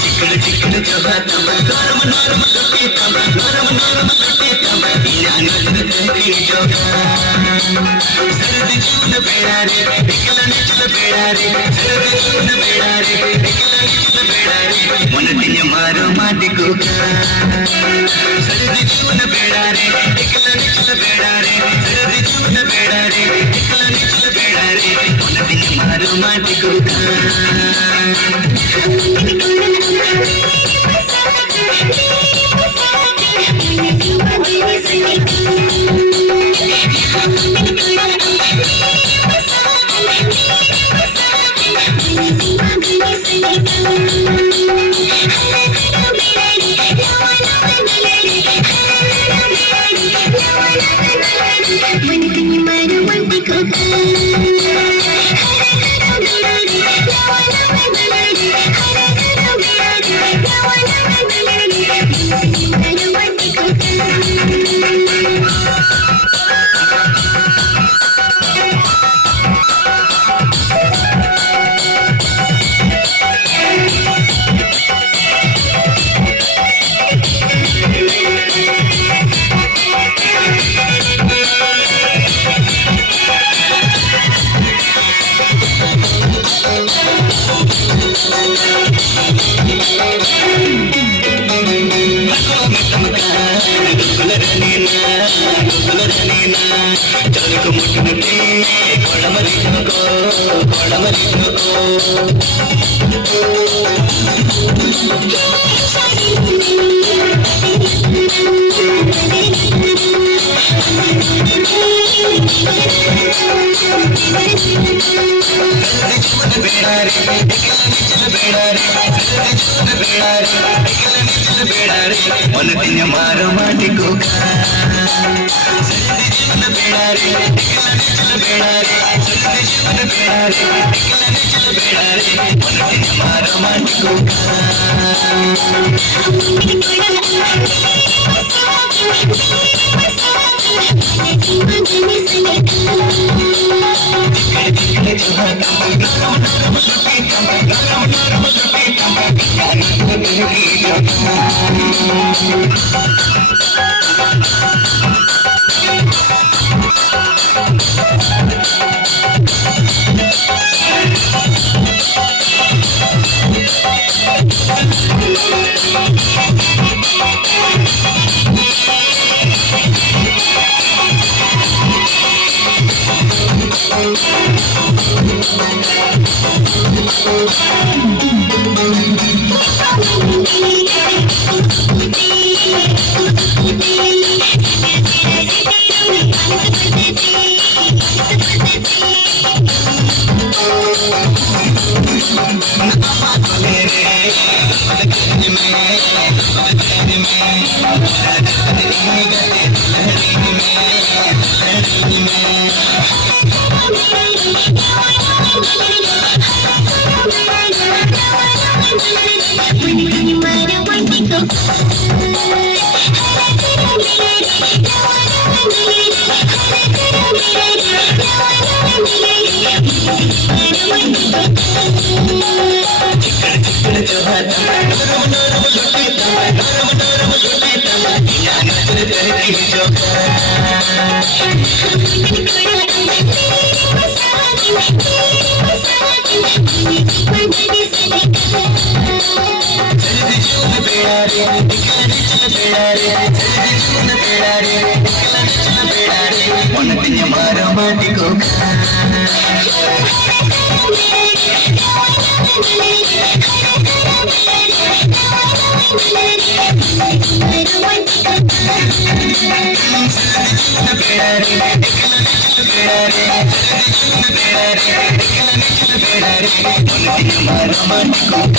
ಚಿಕ್ಕಡ ಚಿಕ್ಕಡ ಜಗತ್ತಮ್ಮ ನರಮ ನರಮ ಸುಟ್ಟಿತಮ್ಮ ನರಮ ನರಮ ಸುಟ್ಟಿತಮ್ಮ ಜ್ಞಾನದ ಕೈ ಜೋಗ ಸರದಿ ಜೀವನ ಬೇಡಾರೆ ಬಿಕ್ಕಲ ನಿಚ್ಚಲ ಬೇಡಾರೆ ಸರದಿ ಜೀವನ ಬೇಡಾರೆ ಬಿಕ್ಕಲ ನಿಚ್ಚಲ ಬೇಡಾರೆ ಮೊನಟಿನ ಮಾರು ಮಾಟಿ ಕೂಗ ಸರದಿ ಜೀವನ ಬೇಡಾರೆ ಬಿಕ್ಕಲ ನಿಚ್ಚಲ ಬೇಡಾರೆ ಸರದಿ ಜೀವನ ಬೇಡಾರೆ ಬಿಕ್ಕಲ ನಿಚ್ಚಲ ಬೇಡಾರೆ ಮೊನಟಿನ ಮಾರು ಮಾಟಿ ಕೂಗ చదువుకు ముట్టుకుంటే కొడమరికో ಮೊನಟಿನ ಮಾರು ಮಾಟಿ ಕೂಗ ಸರದಿ ಜೀವನ ಬೇಡಾರೆ ಬಿಕ್ಕಲ ನಿಚ್ಚಲ ಬೇಡಾರೆ ಸರದಿ ಜೀವನ ಬೇಡಾರೆ ಬಿಕ್ಕಲ ನಿಚ್ಚಲ ಬೇಡಾರೆ ಮೊನಟಿನ ಮಾರು ಮಾಟಿ ಕೂಗ ಮೊನಟಿನ ಮಾರು ಮಾಟಿ ಕೂಗ ಮೊನಟಿನ ಮಾರು ಮಾಟಿ ಕೂಗ